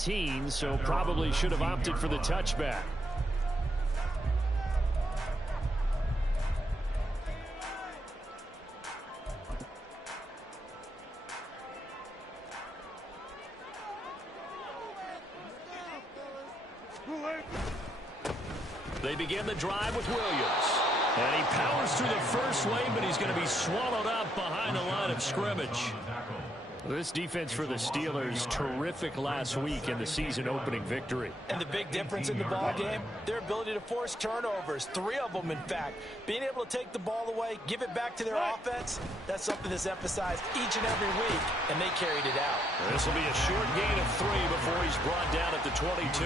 17, so probably should have opted for the touchback. They begin the drive with Williams. And he powers through the first lane, but he's going to be swallowed up behind the line of scrimmage. This defense for the Steelers, terrific last week in the season-opening victory. And the big difference in the ball game, their ability to force turnovers, 3 of them, in fact. Being able to take the ball away, give it back to their offense, that's something that's emphasized each and every week, and they carried it out. This will be a short gain of 3 before he's brought down at the 22.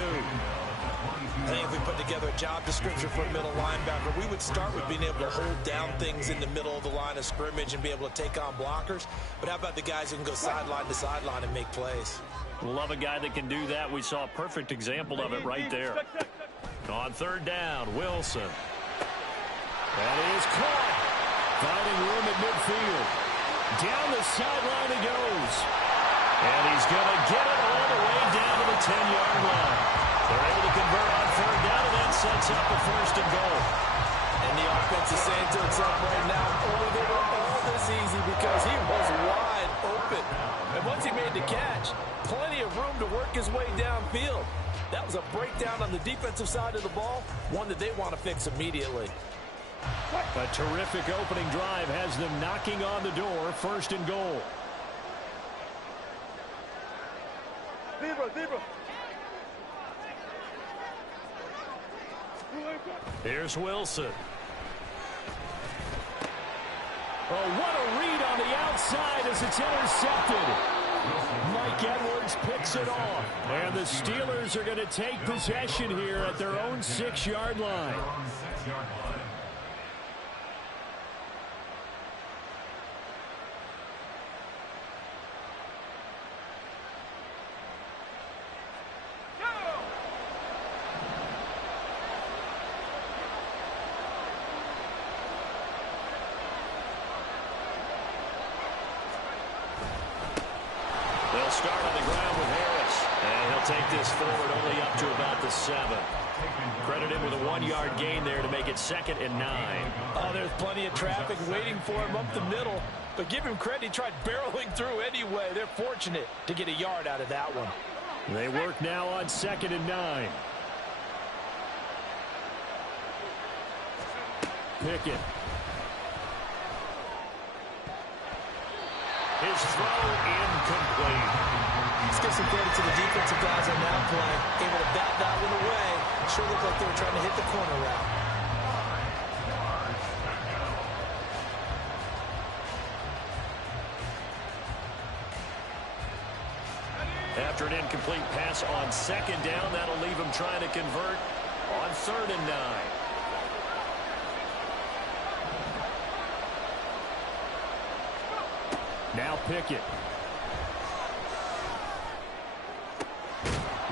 I think if we put together a job description for a middle linebacker, we would start with being able to hold down things in the middle of the line of scrimmage and be able to take on blockers. But how about the guys who can go sideline to sideline and make plays? Love a guy that can do that. We saw a perfect example of it right there. On third down, Wilson. That is caught. Finding room at midfield. Down the sideline he goes. And he's going to get it all the way down to the 10-yard line. They're able to convert on third down, and that sets up a 1st and goal. And the offense is saying to itself right now, oh, they were all this easy because he was wide open. And once he made the catch, plenty of room to work his way downfield. That was a breakdown on the defensive side of the ball, one that they want to fix immediately. A terrific opening drive has them knocking on the door, 1st and goal. Here's Wilson. Oh, what a read on the outside as it's intercepted. Mike Edwards picks it off. And the Steelers are going to take possession here at their own 6-yard line. They'll start on the ground with Harris. And he'll take this forward only up to about the 7. Credit him with a 1-yard gain there to make it 2nd and 9. Oh, there's plenty of traffic waiting for him up the middle. But give him credit, he tried barreling through anyway. They're fortunate to get a yard out of that one. They work now on 2nd and 9. Pickett. His throw incomplete. Let's give some credit to the defensive guys on that play. Able to bat that one away. Sure looked like they were trying to hit the corner route. After an incomplete pass on 2nd down, that'll leave him trying to convert on 3rd and 9. Now Pickett.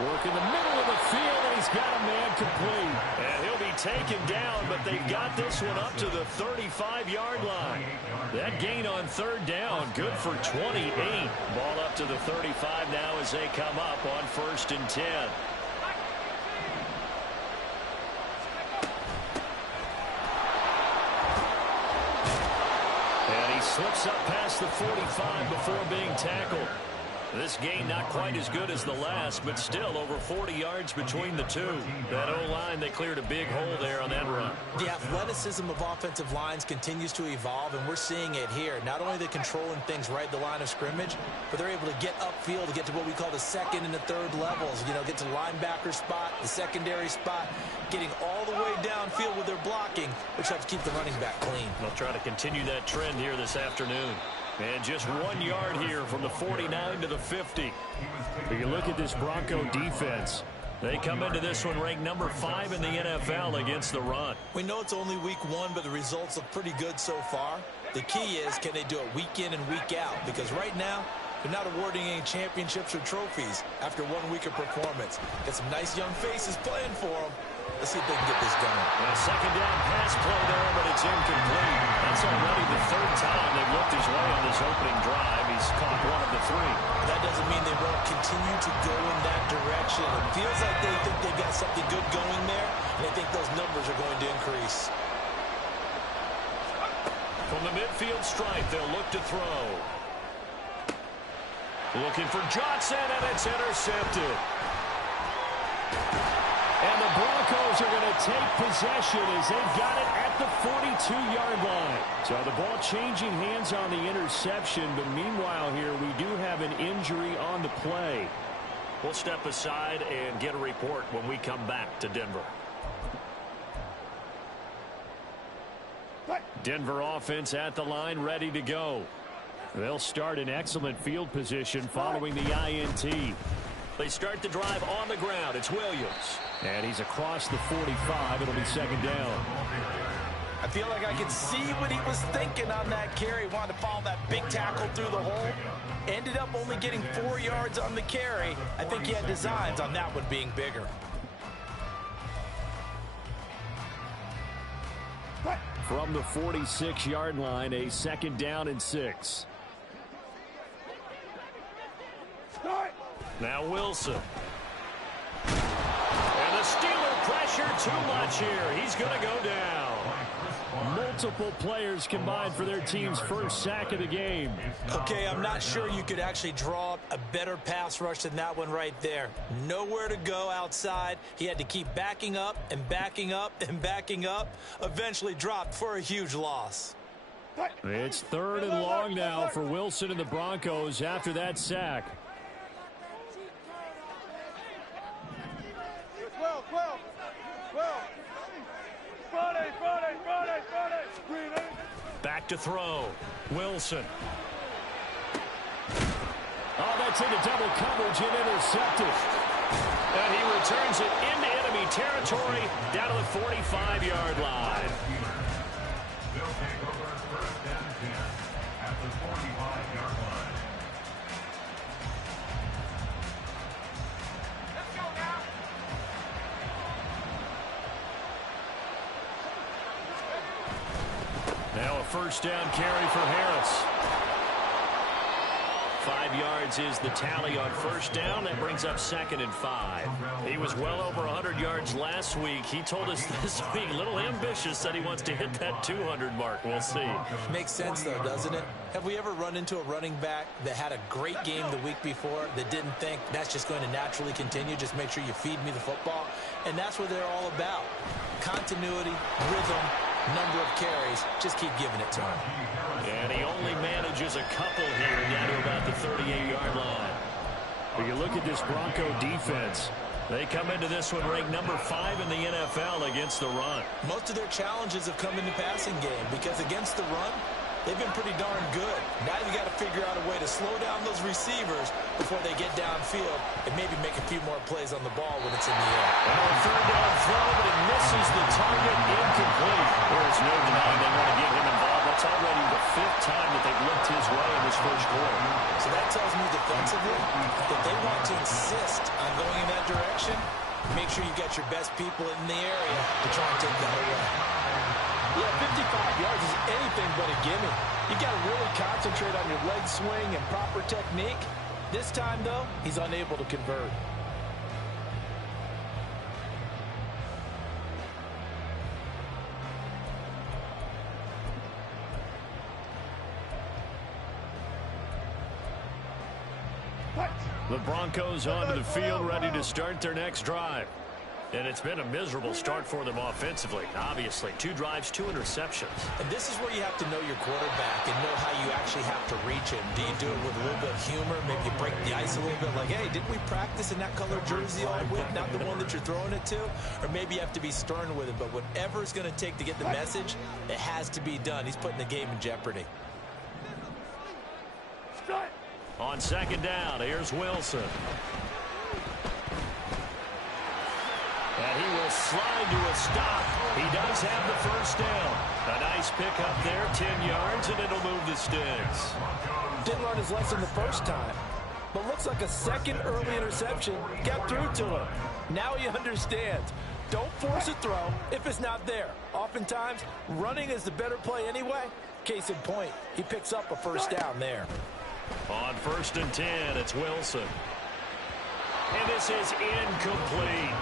Work in the middle of the field, and he's got a man complete. And he'll be taken down, but they've got this one up to the 35-yard line. That gain on 3rd down, good for 28. Ball up to the 35 now as they come up on 1st and 10. And he slips up past the 45 before being tackled. This gain not quite as good as the last, but still over 40 yards between the two. That O-line, they cleared a big hole there on that run. The athleticism of offensive lines continues to evolve, and we're seeing it here. Not only are they controlling things right at the line of scrimmage, but they're able to get upfield to get to what we call the 2nd and the 3rd levels. You know, get to the linebacker spot, the secondary spot, getting all the way downfield with their blocking, which helps keep the running back clean. They'll try to continue that trend here this afternoon. And just 1 yard here from the 49 to the 50. But you look at this Bronco defense. They come into this one ranked number 5 in the NFL against the run. We know it's only week 1, but the results look pretty good so far. The key is, can they do it week in and week out? Because right now, they're not awarding any championships or trophies after 1 week of performance. Got some nice young faces playing for them. Let's see if they can get this done. A 2nd down pass play there, but it's incomplete. That's already the 3rd time they've looked his way on this opening drive. He's caught 1 of the 3. That doesn't mean they won't continue to go in that direction. It feels like they think they've got something good going there, and they think those numbers are going to increase. From the midfield stripe, they'll look to throw. Looking for Johnson, and it's intercepted. And the Broncos are going to take possession as they've got it at the 42-yard line. So the ball changing hands on the interception, but meanwhile here we do have an injury on the play. We'll step aside and get a report when we come back to Denver. Denver offense at the line, ready to go. They'll start in excellent field position following the INT. They start the drive on the ground. It's Williams. And he's across the 45. It'll be second down. I feel like I can see what he was thinking on that carry. Wanted to follow that big tackle through the hole. Ended up only getting 4 yards on the carry. I think he had designs on that one being bigger. From the 46-yard line, a second down and 6. Now Wilson. And the Steeler pressure too much here. He's going to go down. Multiple players combined for their team's first sack of the game. Okay, I'm not sure you could actually draw up a better pass rush than that one right there. Nowhere to go outside. He had to keep backing up and backing up and backing up. Eventually dropped for a huge loss. It's 3rd and long now for Wilson and the Broncos after that sack. Back to throw. Wilson. Oh, that's into double coverage and intercepted. And he returns it into enemy territory down to the 45-yard line. They'll take over first down and 10 at the 45-yard line. Let's go now. Now a first down carry for Harris. 5 yards is the tally on first down. That brings up 2nd and 5. He was well over 100 yards last week. He told us this week, a little ambitious, said he wants to hit that 200 mark. We'll see. Makes sense, though, doesn't it? Have we ever run into a running back that had a great game the week before that didn't think that's just going to naturally continue? Just make sure you feed me the football. And that's what they're all about. Continuity, rhythm, number of carries. Just keep giving it to him. And he only manages a couple here down to about the 38-yard line. When you look at this Bronco defense, they come into this one ranked number 5 in the NFL against the run. Most of their challenges have come in the passing game because against the run, they've been pretty darn good. Now you got to figure out a way to slow down those receivers before they get downfield and maybe make a few more plays on the ball when it's in the air. And a 3rd down throw, but it misses the target, incomplete. There's no denying they want to get him involved. That's already the 5th time that they've looked his way in this first quarter. So that tells me defensively that they want to insist on going in that direction. Make sure you got your best people in the area to try and take that away. Yeah, 55 yards is anything but a gimme. You got to really concentrate on your leg swing and proper technique. This time, though, he's unable to convert. The Broncos onto the field, ready to start their next drive. And it's been a miserable start for them offensively. Obviously, 2 drives, 2 interceptions. And this is where you have to know your quarterback and know how you actually have to reach him. Do you do it with a little bit of humor? Maybe you break the ice a little bit like, hey, didn't we practice in that color jersey all week? Not the one that you're throwing it to? Or maybe you have to be stern with him. But whatever it's going to take to get the message, it has to be done. He's putting the game in jeopardy. On 2nd down, here's Wilson. And he will slide to a stop. He does have the first down. A nice pickup there, 10 yards, and it'll move the sticks. Didn't learn his lesson the first time, but looks like a second early interception got through to him. Now he understands. Don't force a throw if it's not there. Oftentimes, running is the better play anyway. Case in point, he picks up a first down there. On first and 10. It's Wilson. And this is incomplete.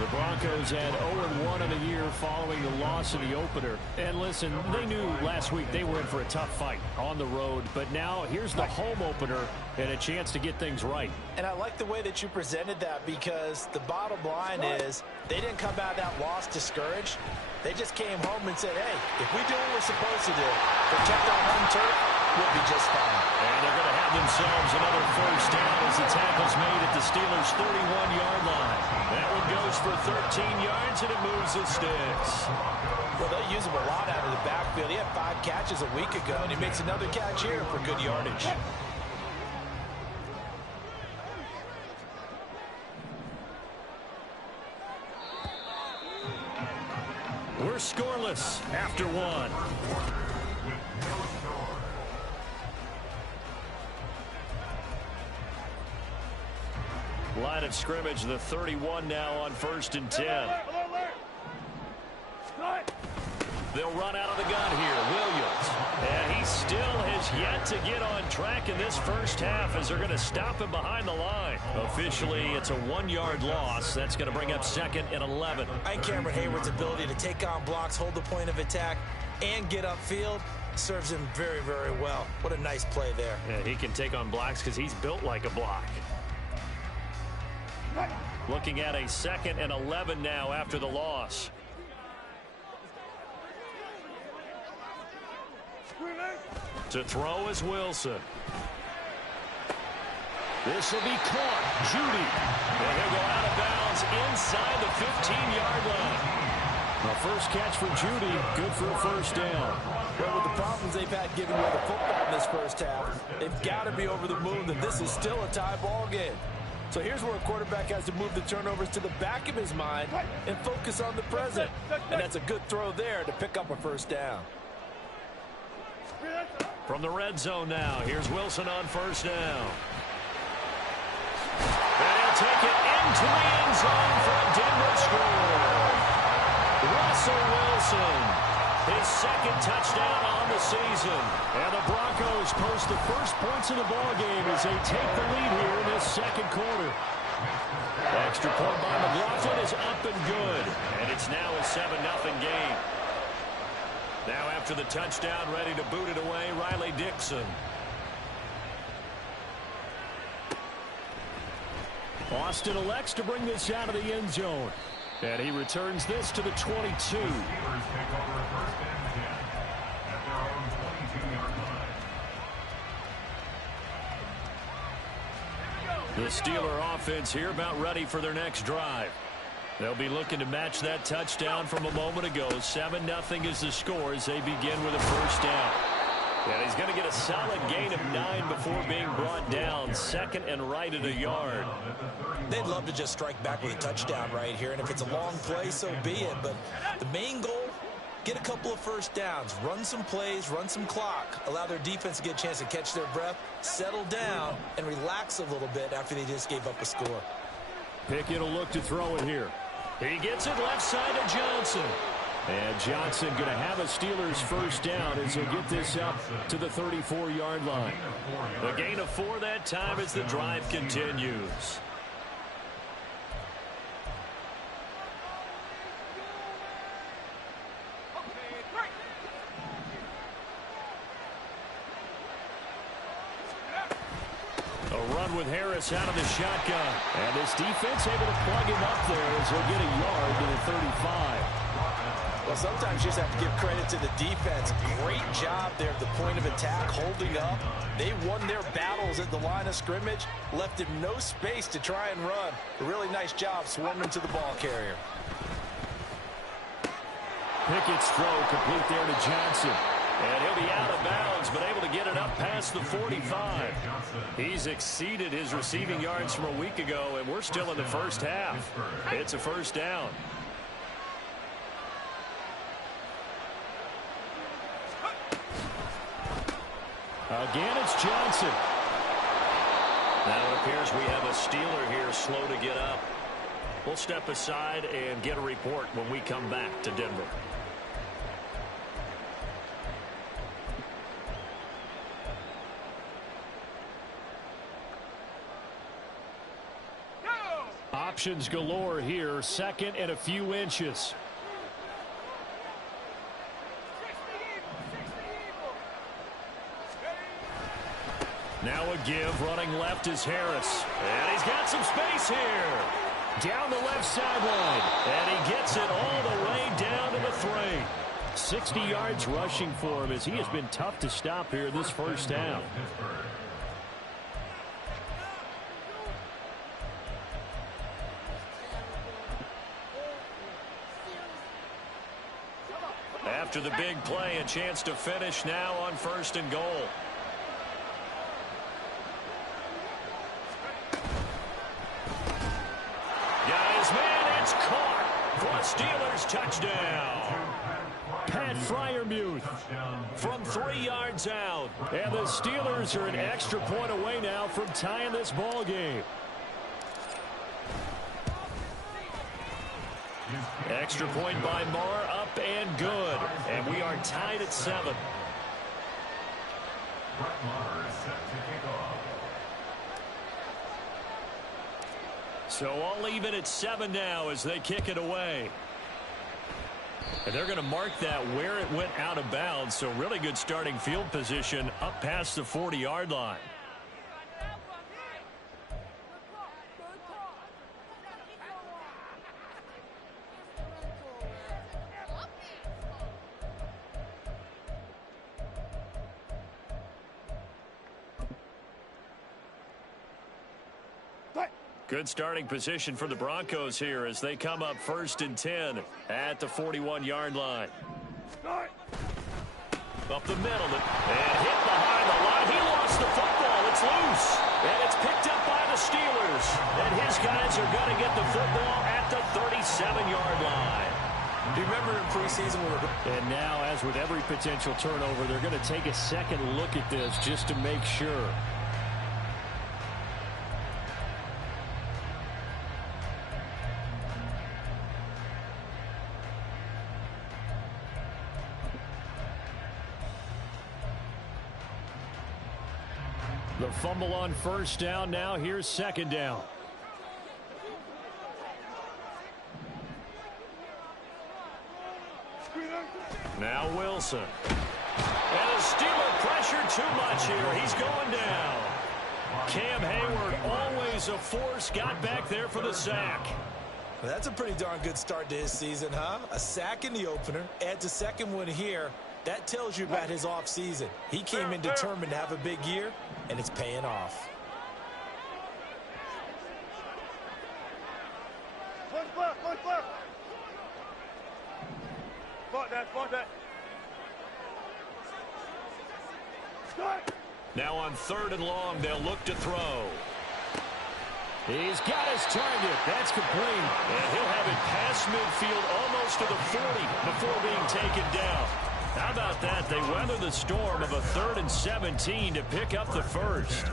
The Broncos had 0-1 in the year following the loss in the opener. And listen, they knew last week they were in for a tough fight on the road. But now here's the home opener and a chance to get things right. And I like the way that you presented that, because the bottom line is they didn't come out of that loss discouraged. They just came home and said, hey, if we do what we're supposed to do, protect our home turf, we'll be just fine. And they're going to have themselves another first down as the tackle's made at the Steelers' 31-yard line. That one goes for 13 yards, and it moves the sticks. Well, they use him a lot out of the backfield. He had 5 catches a week ago, and he makes another catch here for good yardage. We're scoreless after one. Line of scrimmage, the 31 now on first and 10. They'll run out of the gun here. Williams. And he still has yet to get on track in this first half as they're going to stop him behind the line. Officially, it's a 1-yard loss. That's going to bring up 2nd and 11. I think Cameron Hayward's ability to take on blocks, hold the point of attack, and get upfield serves him very, very well. What a nice play there. Yeah, he can take on blocks because he's built like a block. Looking at a 2nd and 11 now after the loss. To throw is Wilson. This will be caught. Judy. And he'll go out of bounds inside the 15-yard line. The first catch for Judy. Good for a first down. Well, with the problems they've had giving away the football in this first half, they've got to be over the moon that this is still a tie ball game. So here's where a quarterback has to move the turnovers to the back of his mind and focus on the present. And that's a good throw there to pick up a first down. From the red zone now, here's Wilson on first down. And he'll take it into the end zone for a Denver score. Russell Wilson, his 2nd touchdown on the season. And the Broncos post the first points of the ballgame as they take the lead here in this 2nd quarter. Extra point by McLaughlin is up and good. And it's now a 7-0 game. Now after the touchdown, ready to boot it away, Riley Dixon. Austin elects to bring this out of the end zone. And he returns this to the 22. The Steeler offense here about ready for their next drive. They'll be looking to match that touchdown from a moment ago. 7-0 is the score as they begin with a first down. And he's going to get a solid gain of 9 before being brought down. 2nd and right at a yard. They'd love to just strike back with a touchdown right here. And if it's a long play, so be it. But the main goal, get a couple of first downs. Run some plays, run some clock. Allow their defense to get a chance to catch their breath, settle down, and relax a little bit after they just gave up a score. Pickett will look to throw it here. He gets it left side to Johnson. And Johnson going to have a Steelers first down as he'll get this up to the 34-yard line. A gain of 4 that time as the drive continues. A run with Harris out of the shotgun. And this defense able to plug him up there as he'll get a yard to the 35. Well, sometimes you just have to give credit to the defense. Great job there at the point of attack, holding up. They won their battles at the line of scrimmage, left him no space to try and run. A really nice job swarming to the ball carrier. Pickett's throw complete there to Johnson. And he'll be out of bounds, but able to get it up past the 45. He's exceeded his receiving yards from a week ago, and we're still in the first half. It's a first down. Again, it's Johnson. Now it appears we have a Steeler here slow to get up. We'll step aside and get a report when we come back to Denver. options galore here. Second and a few inches. Now a give, running left is Harris. And he's got some space here. Down the left sideline. And he gets it all the way down to the 3. 60 yards rushing for him as he has been tough to stop here this first half. After the big play, a chance to finish now on 1st and goal. Got his man, it's caught for a Steelers touchdown. Pat Freiermuth from 3 yards out. And the Steelers are an extra point away now from tying this ball game. Extra point by Marr, up and good. And we are tied at 7. So all even at 7 now as they kick it away. And they're going to mark that where it went out of bounds. So really good starting field position up past the 40-yard line. Good starting position for the Broncos here as they come up 1st and 10 at the 41-yard line. Up the middle and hit behind the line. He lost the football. It's loose. And it's picked up by the Steelers. And his guys are going to get the football at the 37-yard line. Do you remember in preseason when and now, as with every potential turnover, they're going to take a second look at this just to make sure. The fumble on 1st down. Now here's 2nd down. Now Wilson. And the Steeler pressure too much here. He's going down. Cam Hayward, always a force, got back there for the sack. Well, that's a pretty darn good start to his season, huh? A sack in the opener, adds a second one here. That tells you about his offseason. He came in determined to have a big year, and it's paying off. Now on 3rd and long, they'll look to throw. He's got his target. That's complete. And he'll have it past midfield almost to the 40 before being taken down. How about that? They weather the storm of a 3rd and 17 to pick up the 1st.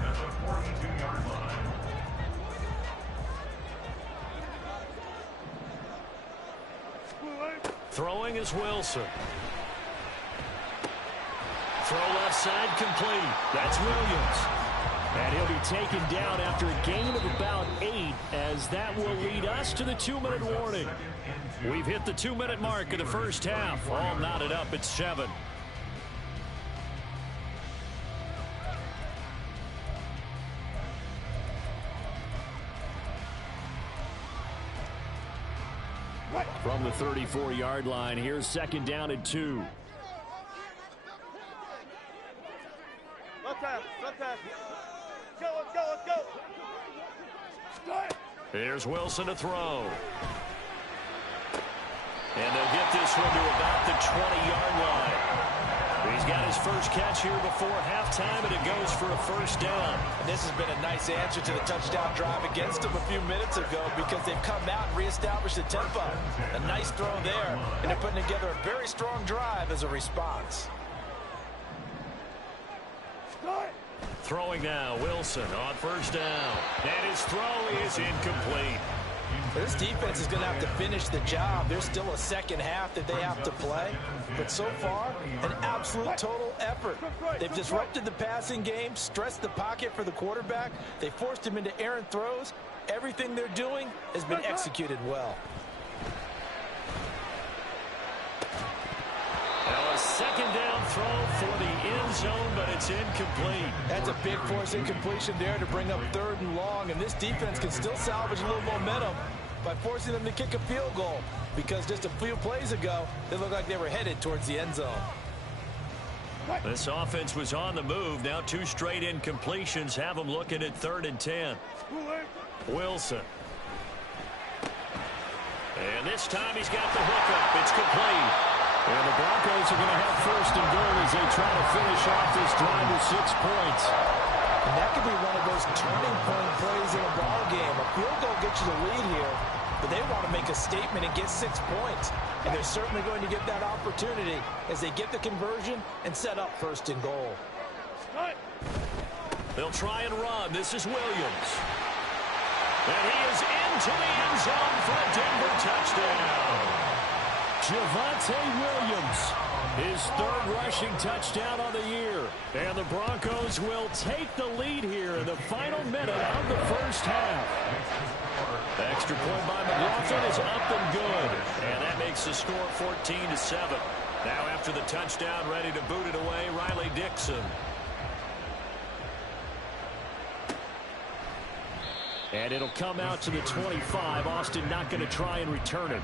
Throwing is Wilson. Throw left side complete. That's Williams. And he'll be taken down after a gain of about 8, as that will lead us to the 2-minute warning. We've hit the 2-minute mark of the first half. All knotted up at 7. From the 34-yard line, here's 2nd down and 2. Here's Wilson to throw. And they'll get this one to about the 20-yard line. He's got his first catch here before halftime, and it goes for a 1st down. And this has been a nice answer to the touchdown drive against them a few minutes ago, because they've come out and reestablished the tempo. A nice throw there, and they're putting together a very strong drive as a response. Throwing now, Wilson on 1st down. And his throw is incomplete. This defense is going to have to finish the job. There's still a second half that they have to play. But so far, an absolute total effort. They've disrupted the passing game, stressed the pocket for the quarterback. They forced him into errant throws. Everything they're doing has been executed well. Now a second down throw for the end zone, but it's incomplete. That's a big force incompletion there to bring up 3rd and long, and this defense can still salvage a little momentum by forcing them to kick a field goal, because just a few plays ago, they looked like they were headed towards the end zone. This offense was on the move. Now 2 straight incompletions have them looking at 3rd and 10. Wilson. And this time he's got the hookup. It's complete. And the Broncos are going to have 1st and goal as they try to finish off this drive with 6 points. And that could be one of those turning point plays in a ball game. A field goal gets you the lead here, but they want to make a statement and get 6 points. And they're certainly going to get that opportunity as they get the conversion and set up 1st and goal. They'll try and run. This is Williams. And he is into the end zone for a Denver touchdown. Javonte Williams, his 3rd rushing touchdown on the year. And the Broncos will take the lead here in the final minute of the 1st half. The extra point by McLaughlin is up and good. And that makes the score 14-7. Now after the touchdown, ready to boot it away, Riley Dixon. And it'll come out to the 25. Austin not going to try and return it.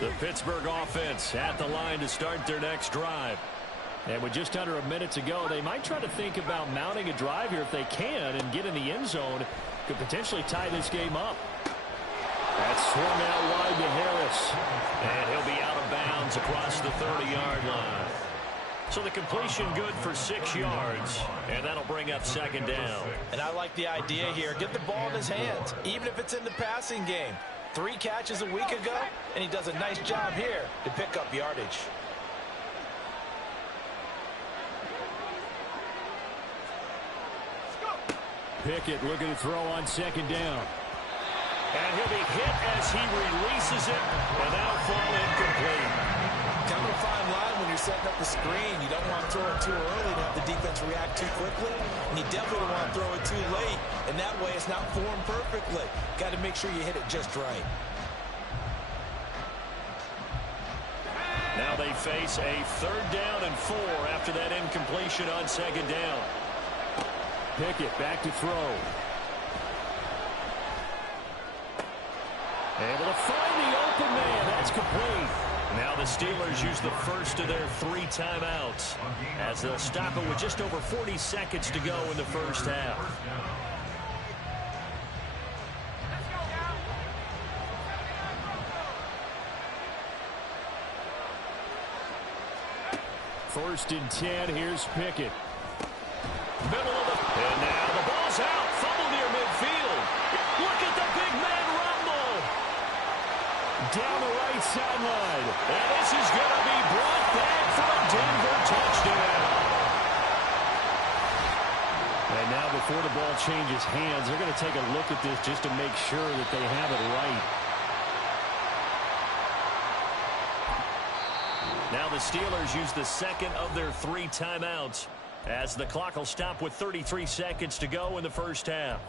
The Pittsburgh offense at the line to start their next drive. And with just under a minute to go, they might try to think about mounting a drive here if they can and get in the end zone. Could potentially tie this game up. That's swung out wide to Harris. And he'll be out of bounds across the 30-yard line. So the completion good for 6 yards. And that'll bring up 2nd down. And I like the idea here. Get the ball in his hands, even if it's in the passing game. 3 catches a week ago, and he does a nice job here to pick up yardage. Pickett looking to throw on 2nd down. And he'll be hit as he releases it, and that'll fall incomplete. Kind of a fine line when you're setting up the screen. You don't want to throw it too early to have the defense react too quickly, and you definitely don't want to throw it too late, and that way it's not formed perfectly. Got to make sure you hit it just right. Now they face a 3rd down and 4 after that incompletion on 2nd down. Pickett back to throw. Able to find the open man. That's complete. Now the Steelers use the first of their 3 timeouts as they'll stop it with just over 40 seconds to go in the 1st half. First and 10. Here's Pickett. Middle of the... And now the ball's out. Fumble near midfield. Look at the big man rumble. Down the right sideline. And this is going to be brought back for a Denver touchdown. And now before the ball changes hands, they're going to take a look at this just to make sure that they have it right. Now the Steelers use the 2nd of their 3 timeouts as the clock will stop with 33 seconds to go in the 1st half.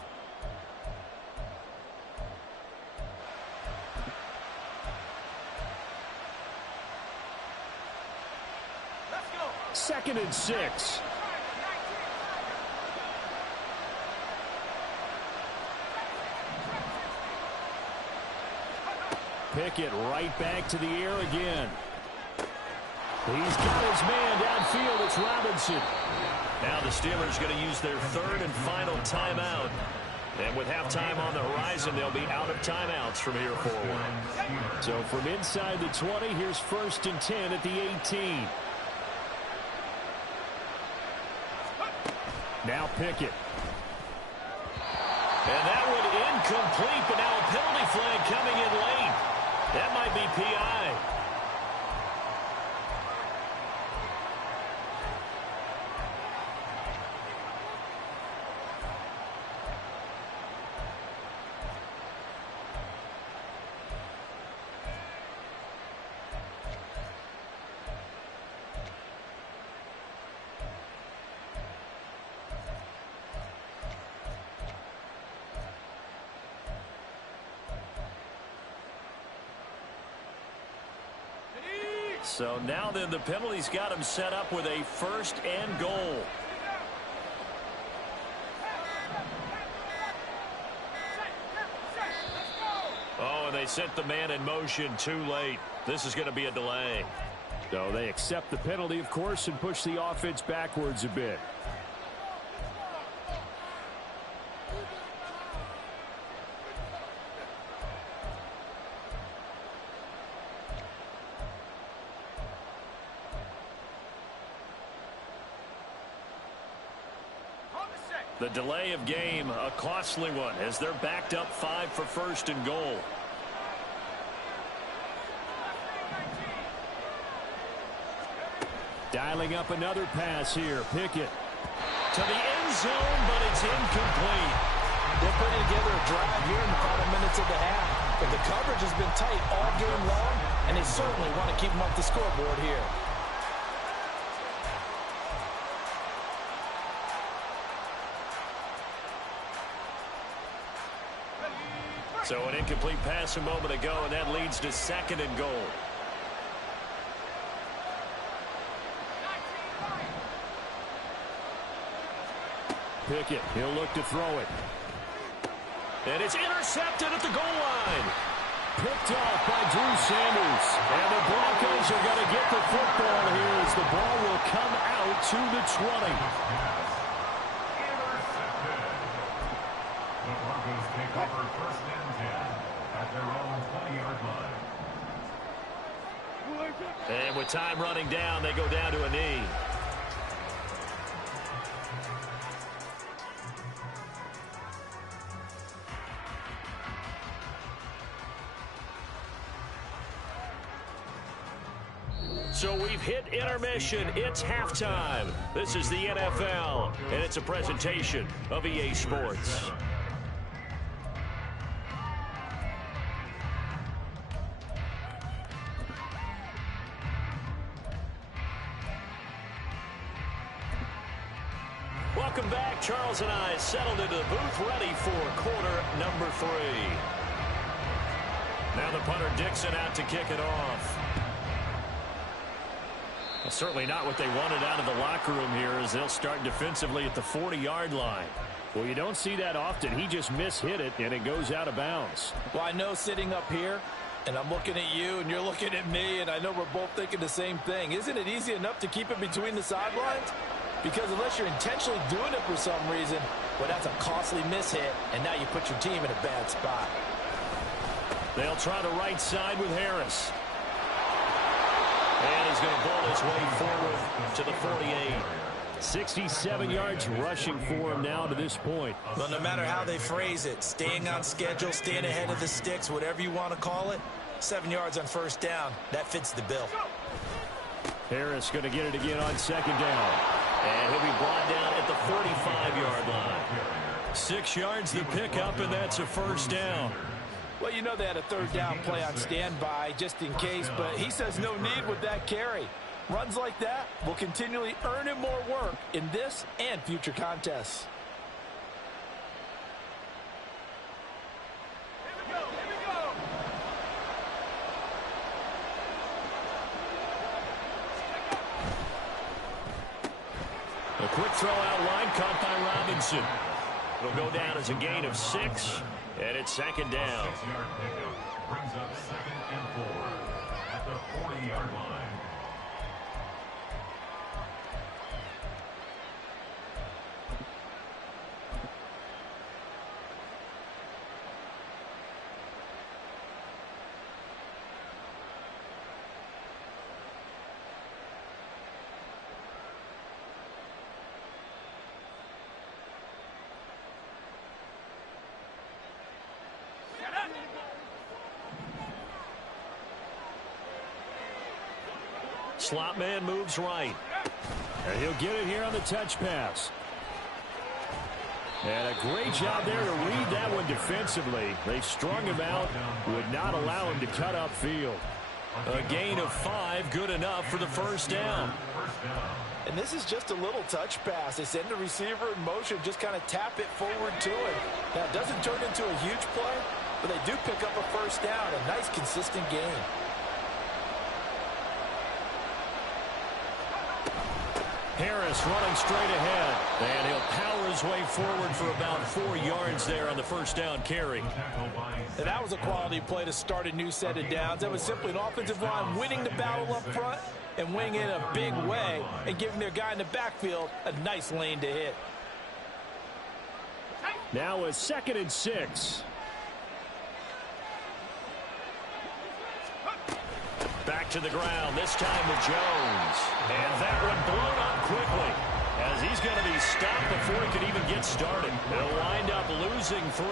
Let's go. 2nd and 6. Pickett right back to the air again. He's got his man downfield. It's Robinson. Now the Steelers going to use their 3rd and final timeout. And with halftime on the horizon, they'll be out of timeouts from here forward. So from inside the 20, here's 1st and 10 at the 18. Now Pickett. And that one incomplete, but now a penalty flag coming in late. That might be PI. So now then the penalty's got him set up with a 1st and goal. Oh, and they sent the man in motion too late. This is going to be a delay. So they accept the penalty, of course, and push the offense backwards a bit. The delay of game, a costly one, as they're backed up 5 for 1st and goal. Dialing up another pass here. Pickett. To the end zone, but it's incomplete. They're putting together a drive here in the final minutes of the half. But the coverage has been tight all game long, and they certainly want to keep them off the scoreboard here. So an incomplete pass a moment ago, and that leads to 2nd and goal. Pickett, he'll look to throw it. And it's intercepted at the goal line. Picked off by Drew Sanders. And the Broncos are going to get the football here as the ball will come out to the 20. The Broncos take over 1st and 10 at their own 20-yard line. And with time running down, they go down to a knee. So we've hit intermission. It's halftime. This is the NFL, and it's a presentation of EA Sports. Welcome back. Charles and I settled into the booth, ready for quarter number 3. Now the punter Dixon out to kick it off. Well, certainly not what they wanted out of the locker room here as they'll start defensively at the 40-yard line. Well, you don't see that often. He just mishit it, and it goes out of bounds. Well, I know sitting up here, and I'm looking at you, and you're looking at me, and I know we're both thinking the same thing. Isn't it easy enough to keep it between the sidelines? Because unless you're intentionally doing it for some reason, well, that's a costly mishit, and now you put your team in a bad spot. They'll try the right side with Harris. And he's going to ball his way forward to the 48. 67 yards rushing for him now to this point. Well, no matter how they phrase it, staying on schedule, staying ahead of the sticks, whatever you want to call it, 7 yards on 1st down, that fits the bill. Harris going to get it again on 2nd down. And he'll be brought down at the 45-yard line. 6 yards to pick up, and that's a 1st down. Well, you know they had a 3rd down play on standby just in case, but he says no need with that carry. Runs like that will continually earn him more work in this and future contests. A quick throw out wide caught by Robinson. It'll go down as a gain of 6, and it's 2nd down. 6-yard pickup brings up 2nd and 4 at the 40-yard line. Slot man moves right. And he'll get it here on the touch pass. And a great job there to read that one defensively. They strung him out, would not allow him to cut upfield. A gain of 5, good enough for the 1st down. And this is just a little touch pass. They send the receiver in motion, just kind of tap it forward to him. Now, it doesn't turn into a huge play, but they do pick up a 1st down. A nice, consistent gain. Harris running straight ahead. And he'll power his way forward for about 4 yards there on the first down carry. And that was a quality play to start a new set of downs. That was simply an offensive line winning the battle up front and winning in a big way and giving their guy in the backfield a nice lane to hit. Now a 2nd and 6. Back to the ground, this time with Jones. And that one blown up quickly as he's going to be stopped before he can even get started. They'll wind up losing 3.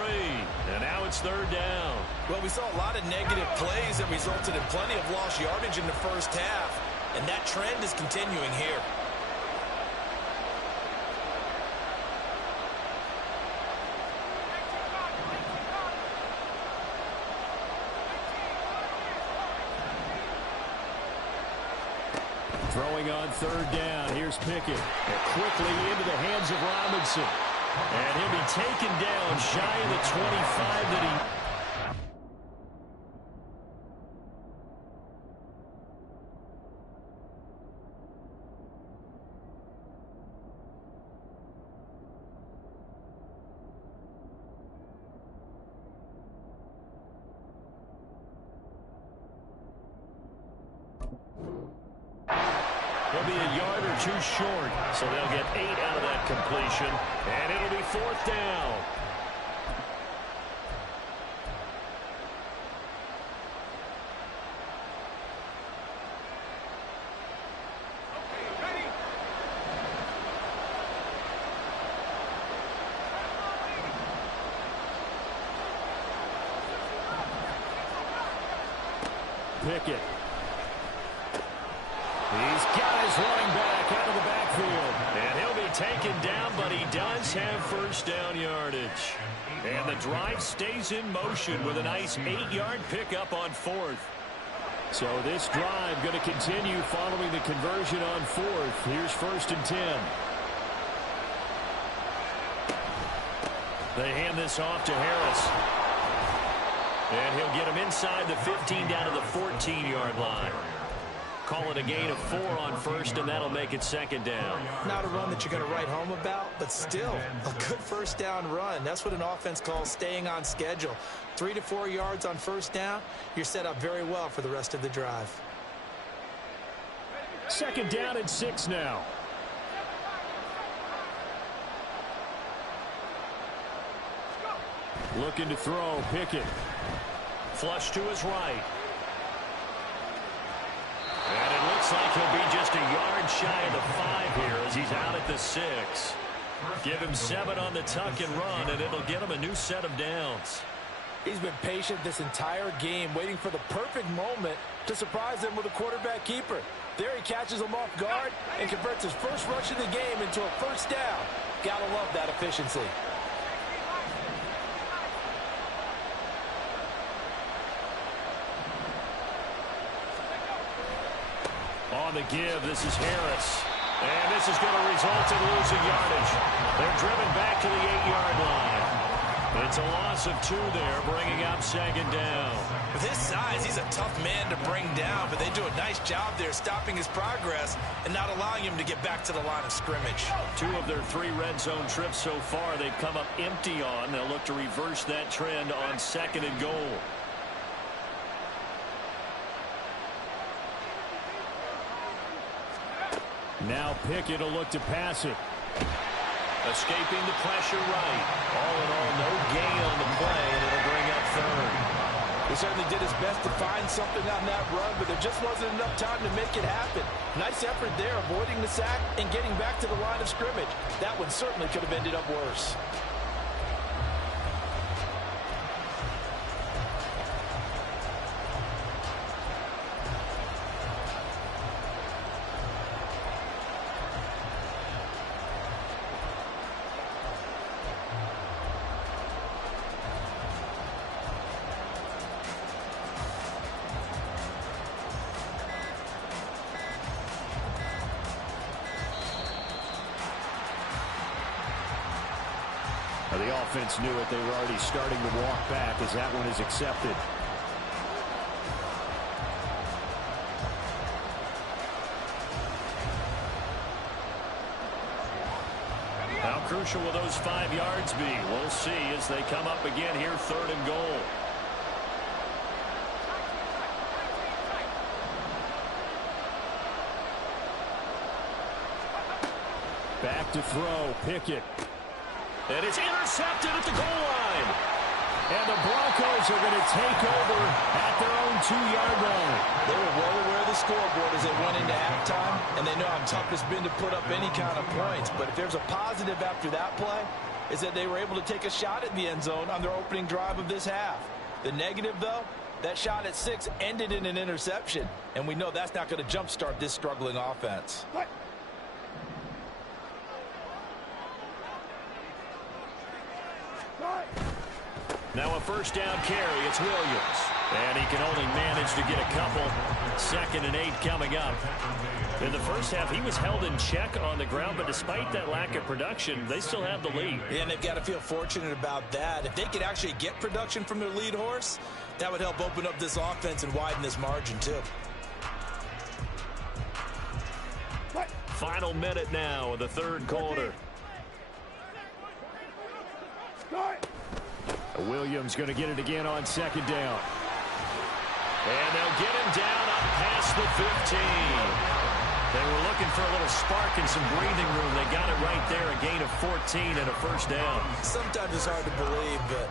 And now it's 3rd down. Well, we saw a lot of negative plays that resulted in plenty of lost yardage in the first half. And that trend is continuing here. Throwing on 3rd down. Here's Pickett. And quickly into the hands of Robinson. And he'll be taken down shy of the 25 that he... He'll be a yard or 2 short, so they'll get 8 out of that completion, and it'll be 4th down. Pickett. He's got his running back out of the backfield. And he'll be taken down, but he does have first down yardage. And the drive stays in motion with a nice 8-yard pickup on 4th. So this drive going to continue following the conversion on 4th. Here's 1st and 10. They hand this off to Harris. And he'll get him inside the 15 down to the 14-yard line. Call it a gain of 4 on 1st, and that'll make it 2nd down. Not a run that you're going to write home about, but still a good first down run. That's what an offense calls staying on schedule. 3 to 4 yards on 1st down, you're set up very well for the rest of the drive. 2nd down and 6 now. Looking to throw, Pickett. Flush to his right. And it looks like he'll be just a yard shy of the 5 here as he's out at the 6. Give him 7 on the tuck and run, and it'll get him a new set of downs. He's been patient this entire game, waiting for the perfect moment to surprise them with a quarterback keeper. There he catches him off guard and converts his first rush of the game into a first down. Gotta love that efficiency. On the give, this is Harris. And this is going to result in losing yardage. They're driven back to the 8-yard line. It's a loss of 2 there, bringing up 2nd down. With his size, he's a tough man to bring down, but they do a nice job there stopping his progress and not allowing him to get back to the line of scrimmage. 2 of their 3 red zone trips so far they've come up empty on. They'll look to reverse that trend on 2nd and goal. Now Pickett will look to pass it. Escaping the pressure right. All in all, no gain on the play, and it'll bring up 3rd. He certainly did his best to find something on that run, but there just wasn't enough time to make it happen. Nice effort there, avoiding the sack and getting back to the line of scrimmage. That one certainly could have ended up worse. The offense knew it. They were already starting to walk back as that one is accepted. How crucial will those 5 yards be? We'll see as they come up again here, 3rd and goal. Back to throw, Pickett. And it's intercepted at the goal line. And the Broncos are going to take over at their own 2-yard line. They were well aware of the scoreboard as they went into halftime, and they know how tough it's been to put up any kind of points. But if there's a positive after that play, is that they were able to take a shot at the end zone on their opening drive of this half. The negative, though, that shot at 6 ended in an interception, and we know that's not going to jumpstart this struggling offense. Now a first down carry. It's Williams. And he can only manage to get a couple. 2nd and 8 coming up. In the first half, he was held in check on the ground, but despite that lack of production, they still have the lead. Yeah, and they've got to feel fortunate about that. If they could actually get production from their lead horse, that would help open up this offense and widen this margin, too. Final minute now of the 3rd quarter. Williams going to get it again on 2nd down. And they'll get him down up past the 15. They were looking for a little spark and some breathing room. They got it right there, a gain of 14 and a first down. Sometimes it's hard to believe, but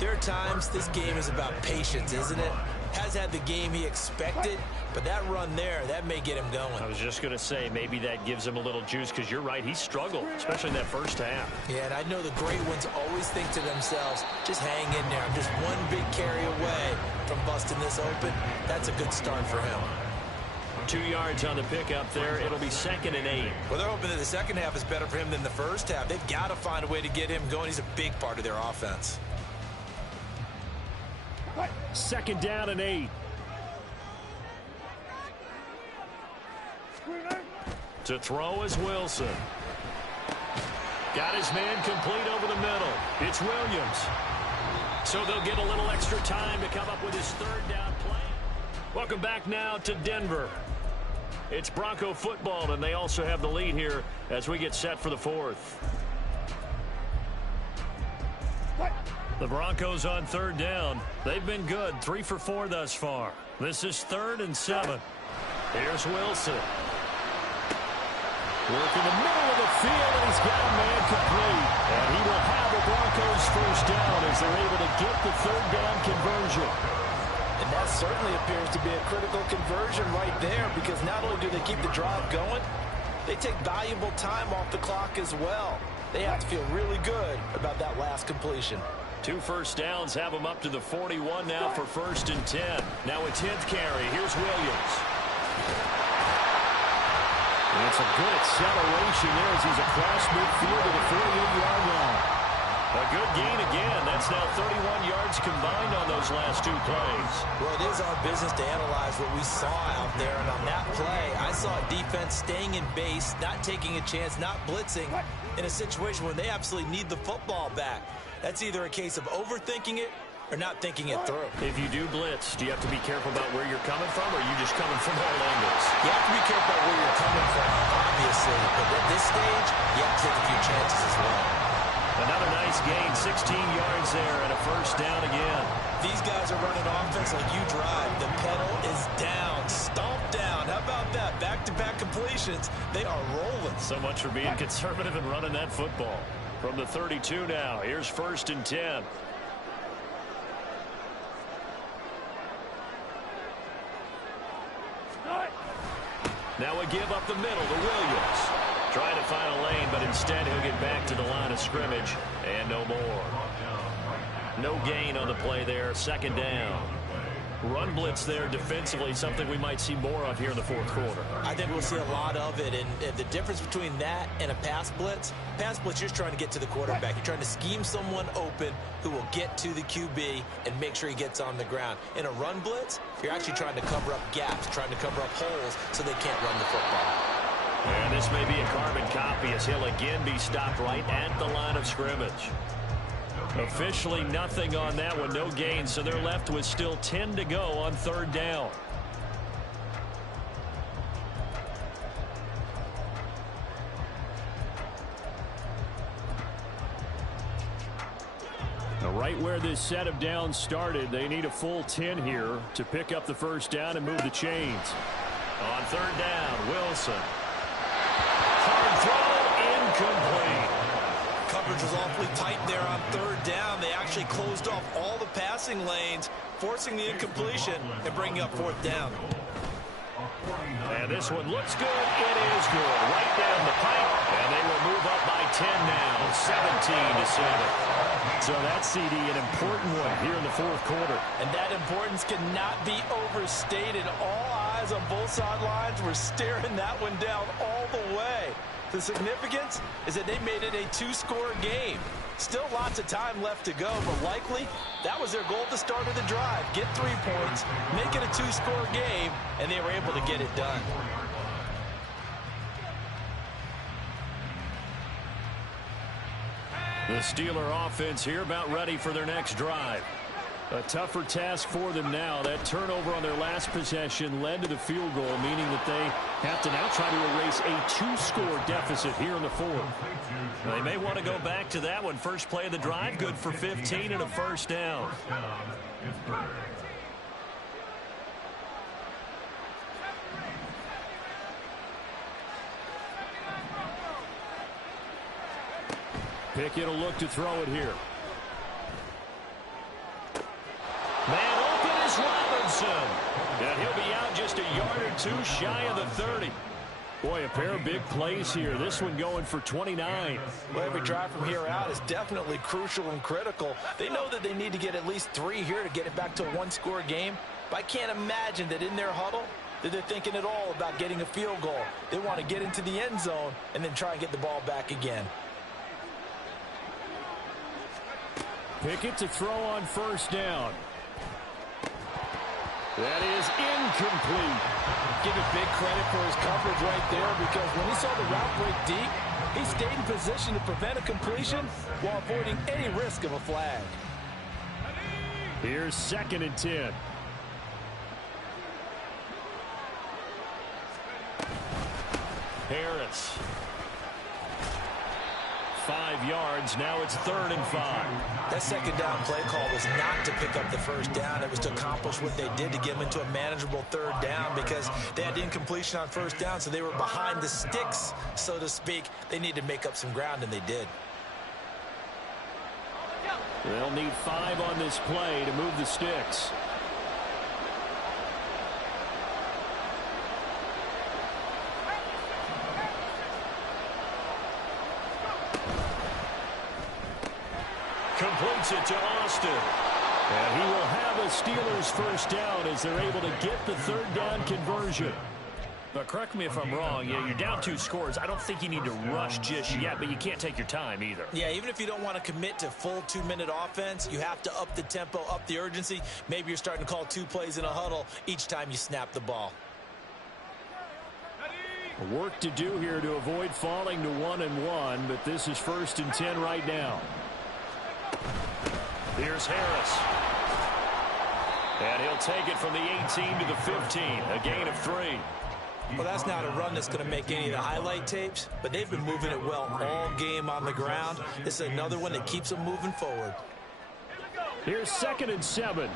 there are times this game is about patience, isn't it? Has had the game he expected, but that run there, that may get him going. I was just going to say, maybe that gives him a little juice, because you're right, he struggled, especially in that first half. Yeah, and I know the great ones always think to themselves, just hang in there. I'm just one big carry away from busting this open. That's a good start for him. 2 yards on the pickup there. It'll be 2nd and 8. Well, they're hoping that the second half is better for him than the first half. They've got to find a way to get him going. He's a big part of their offense. 2nd down and 8. To throw is Wilson. Got his man complete over the middle. It's Williams. So they'll get a little extra time to come up with his 3rd down play. Welcome back now to Denver. It's Bronco football, and they also have the lead here as we get set for the 4th. The Broncos on 3rd down. They've been good, 3 for 4 thus far. This is 3rd and 7. Here's Wilson. Work in the middle of the field, and he's got a man complete. And he will have the Broncos first down as they're able to get the 3rd down conversion. And that certainly appears to be a critical conversion right there, because not only do they keep the drive going, they take valuable time off the clock as well. They have to feel really good about that last completion. 2 first downs have them up to the 41 now for 1st and 10. Now a 10th carry. Here's Williams. And it's a good acceleration there as he's across midfield to the 48-yard line. A good gain again. That's now 31 yards combined on those last 2 plays. Well, it is our business to analyze what we saw out there. And on that play, I saw a defense staying in base, not taking a chance, not blitzing in a situation where they absolutely need the football back. That's either a case of overthinking it or not thinking it through. If you do blitz, do you have to be careful about where you're coming from, or are you just coming from all angles? You have to be careful about where you're coming from, obviously. But at this stage, you have to take a few chances as well. Another nice gain, 16 yards there, and a first down again. These guys are running offense like you drive. The pedal is down, stomp down. How about that? Back-to-back completions. They are rolling. So much for being conservative and running that football. From the 32 now, here's 1st and 10. Now a give up the middle to Williams. Trying to find a lane, but instead he'll get back to the line of scrimmage. And no more. No gain on the play there. 2nd down. Run blitz there defensively, something we might see more of here in the 4th quarter. I think we'll see a lot of it, and the difference between that and a pass blitz, you're just trying to get to the quarterback. You're trying to scheme someone open who will get to the QB and make sure he gets on the ground. In a run blitz, you're actually trying to cover up gaps, trying to cover up holes so they can't run the football. And this may be a carbon copy as he'll again be stopped right at the line of scrimmage. Officially nothing on that one, no gain, so they're left with still 10 to go on 3rd down. right where this set of downs started. They need a full 10 here to pick up the first down and move the chains. On third down, Wilson. Hard throw, incomplete. Coverage was awfully tight there on third down. They actually closed off all the passing lanes, forcing the incompletion and bringing up fourth down. And this one looks good. It is good. Right down the pipe. And they will move up by 10 now. 17-7. So that CD, an important one here in the fourth quarter. And that importance cannot be overstated. All eyes on both sidelines were staring that one down all the way. The significance is that they made it a two-score game. Still lots of time left to go, but likely that was their goal at the start of the drive. Get 3 points, make it a two-score game, and they were able to get it done. The Steeler offense here about ready for their next drive. A tougher task for them now. That turnover on their last possession led to the field goal, meaning that they have to now try to erase a two-score deficit here in the fourth. They may want to go back to that one. First play of the drive, good for 15 and a first down. Pickett will look to throw it here. Man open is Robinson. And he'll be out just a yard or two shy of the 30. Boy, a pair of big plays here. This one going for 29. Well, every drive from here out is definitely crucial and critical. They know that they need to get at least 3 here to get it back to a one-score game. But I can't imagine that in their huddle that they're thinking at all about getting a field goal. They want to get into the end zone and then try and get the ball back again. Pickett to throw on first down. That is incomplete. Give it big credit for his coverage right there, because when he saw the route break deep, he stayed in position to prevent a completion while avoiding any risk of a flag. Here's 2nd and 10. Harris. 5 yards. Now it's 3rd and 5. That second down play call was not to pick up the first down. It was to accomplish what they did to get them into a manageable 3rd down, because they had incompletion on first down, so they were behind the sticks, so to speak. They needed to make up some ground, and they did. They'll need 5 on this play to move the sticks. Completes it to Austin. And he will have a Steelers first down as they're able to get the 3rd down conversion. But correct me if I'm wrong. Yeah, you're down 2 scores. I don't think you need to rush just yet, but you can't take your time either. Yeah, even if you don't want to commit to full 2-minute offense, you have to up the tempo, up the urgency. Maybe you're starting to call 2 plays in a huddle each time you snap the ball. Work to do here to avoid falling to 1-1, but this is 1st and 10 right now. Here's Harris. And he'll take it from the 18 to the 15, a gain of 3. Well, that's not a run that's going to make any of the highlight tapes, but they've been moving it well all game on the ground. This is another one that keeps them moving forward. Here's 2nd and 7.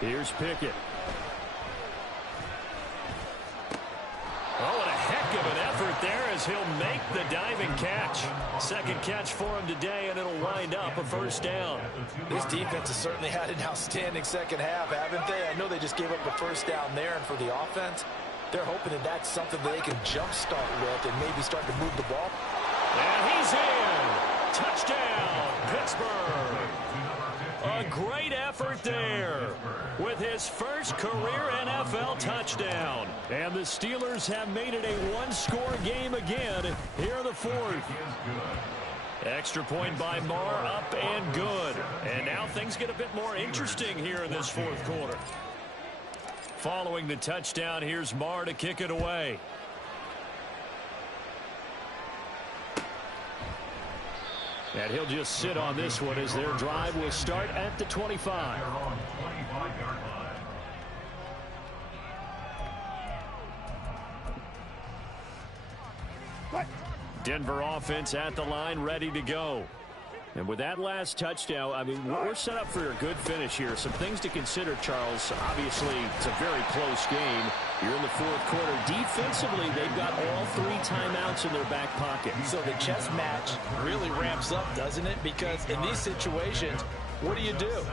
Here's Pickett. Oh, and a heck of an effort there as he'll make the diving catch. 2nd catch for him today, and it'll wind up a first down. This defense has certainly had an outstanding second half, haven't they? I know they just gave up the first down there, and for the offense, they're hoping that that's something that they can jumpstart with and maybe start to move the ball. And he's in. Touchdown, Pittsburgh. A great effort there with his first career NFL touchdown. And the Steelers have made it a one-score game again here in the fourth. Extra point by Marr, up and good. And now things get a bit more interesting here in this fourth quarter. Following the touchdown, here's Marr to kick it away. And he'll just sit on this one as their drive will start at the 25. Denver offense at the line, ready to go. And with that last touchdown, I mean, we're set up for a good finish here. Some things to consider, Charles. Obviously, it's a very close game. You're in the fourth quarter. Defensively, they've got all 3 timeouts in their back pocket. So the chess match really ramps up, doesn't it? Because in these situations, what do?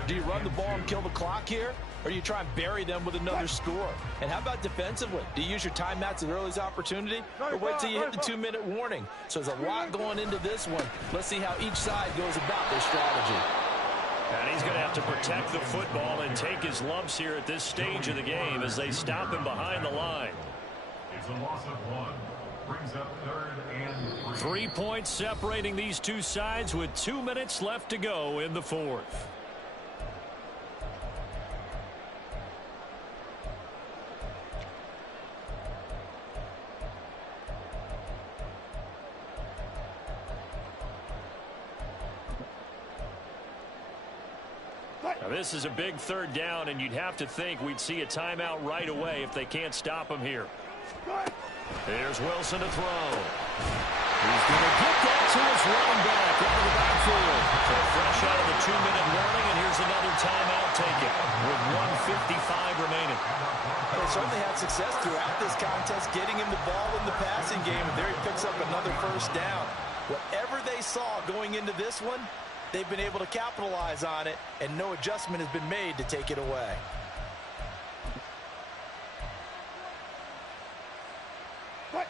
Do you run the ball and kill the clock here? Or do you try and bury them with another score? And how about defensively? Do you use your timeouts at earliest opportunity? Or wait till you hit the 2-minute warning? So there's a lot going into this one. Let's see how each side goes about their strategy. And he's going to have to protect the football and take his lumps here at this stage of the game as they stop him behind the line. It's a loss of 1. Brings up 3rd and 3 points separating these two sides with 2 minutes left to go in the fourth. Now this is a big 3rd down, and you'd have to think we'd see a timeout right away if they can't stop him here. There's Wilson to throw. He's going to get that to his running back out of the backfield. So fresh out of the 2-minute warning, and here's another timeout taken with 1:55 remaining. They certainly had success throughout this contest, getting him the ball in the passing game, and there he picks up another 1st down. Whatever they saw going into this one, they've been able to capitalize on it, and no adjustment has been made to take it away.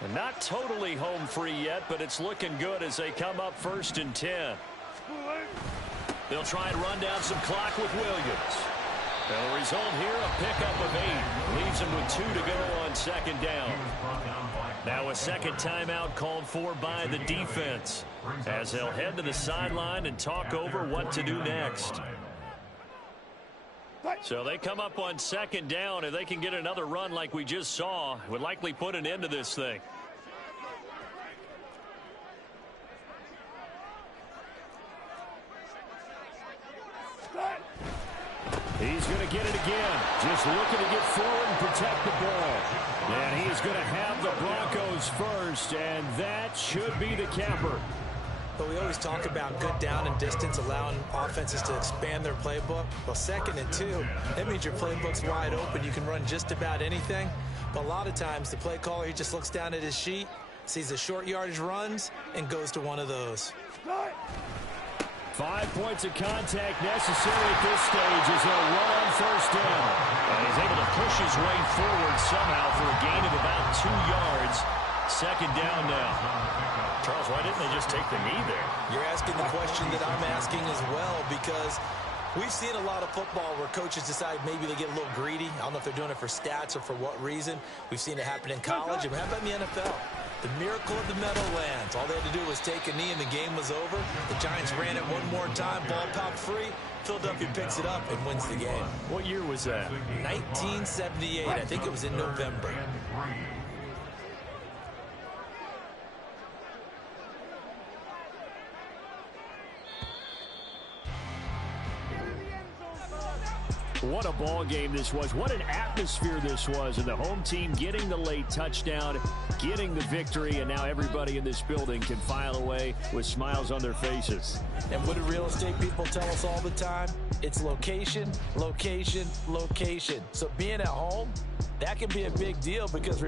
And not totally home free yet, but it's looking good as they come up 1st and 10. They'll try and run down some clock with Williams. And the result here, a pickup of 8. Leaves them with 2 to go on 2nd down. Now a second timeout called for by the defense as they'll head to the sideline and talk over what to do next. So they come up on 2nd down. If they can get another run like we just saw, it would likely put an end to this thing. He's going to get it again. Just looking to get forward and protect the ball. And he's going to have the Broncos first, and that should be the capper. But we always talk about good down and distance, allowing offenses to expand their playbook. Well, 2nd and 2, that means your playbook's wide open. You can run just about anything. But a lot of times, the play caller, he just looks down at his sheet, sees the short yardage runs, and goes to one of those. 5 points of contact necessary at this stage as they'll run on 1st down. And he's able to push his way forward somehow for a gain of about 2 yards. 2nd down now. Charles, why didn't they just take the knee there? You're asking the question that I'm asking as well, because we've seen a lot of football where coaches decide maybe they get a little greedy. I don't know if they're doing it for stats or for what reason. We've seen it happen in college. And how about in the NFL? The miracle of the Meadowlands. All they had to do was take a knee and the game was over. The Giants ran it one more time. Ball popped free. Philadelphia picks it up and wins the game. What year was that? 1978. I think it was in November. What a ball game this was. What an atmosphere this was. And the home team getting the late touchdown, getting the victory, and now everybody in this building can file away with smiles on their faces. And what do real estate people tell us all the time? It's location, location, location. So being at home, that can be a big deal because